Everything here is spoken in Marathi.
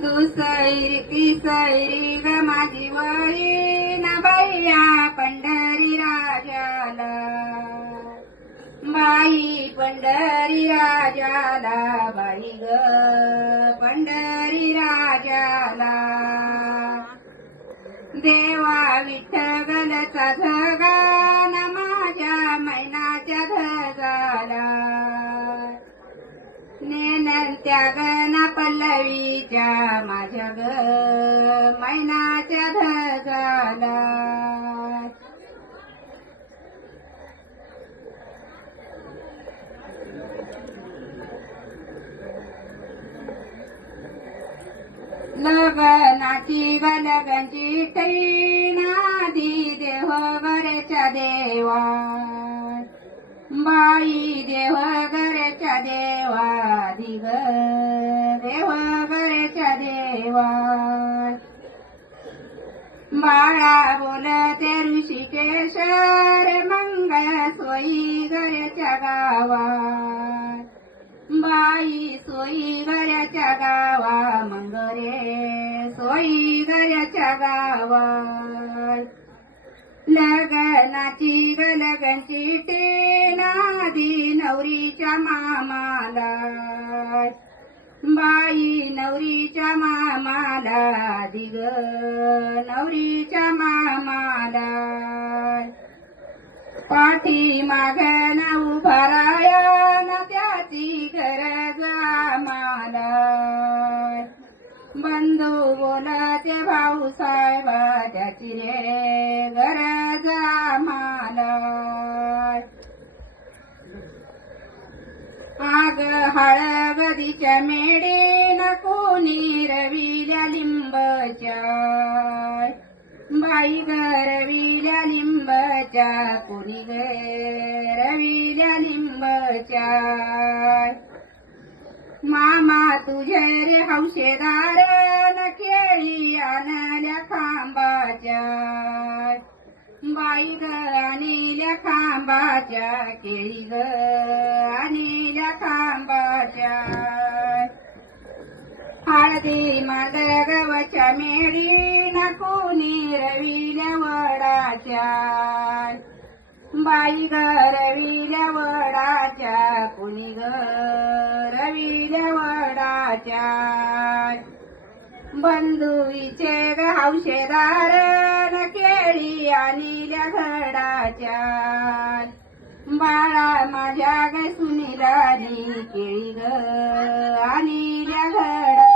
दुसैरी तिसैरी ग माझी वळी ना बैया पंढरी राजाला, बाई पंढरी राजाला, बाई ग पंढरी राजाला. देवा विठ्ठलचा धगान माझ्या मैनाच्या धजाला, नेनंत्या गना पल्लवीच्या माझ्या ग मैनाच्या धजाला. लगनाची गलगंची नादी देव घरच्या देवा, बाई देव घरच्या देवा, दिग देव घरच्या देवा. बाळा बोलते ऋषिकेशर मंगळ सोयी घरच्या गावात, बाई सोयी घरच्या गावा, मंगरे सोयी घरच्या गावात. लगनाची गलगंची नादी नवरीच्या मामाला, बाई नवरीच्या मामाला, दिग नवरीच्या मामाला. पाठी मागन उभाराया न त्याची गरज आम्हाला, बंधू बोलते भाऊसाहेबा त्याची रे गरज आम्हाला. आग हळगदीच्या मेडीन कोणी रविल्या लिंबच्या, बाई ग रविल्या लिंबच्या, कोणी ग रविल्या लिंबच्या. मामा तुझे रे हौशेदार न केळी आणल्या खांबाच्या, बाई ग आणल्या खांबाच्या, केळी ग आणल्या खांबाच्या. हळदी मादगवच्या मेळी न कोणी रविल्या वडाच्या, बाई ग रविल्या वडाच्या, कोणी ग रविल्या वडाच्या. बंधुईचे ग हौशेदार न केळी आणल्या घडाच्या, बाळा माझ्या ग सुनीलानी केळी ग आणल्या घडाच्या.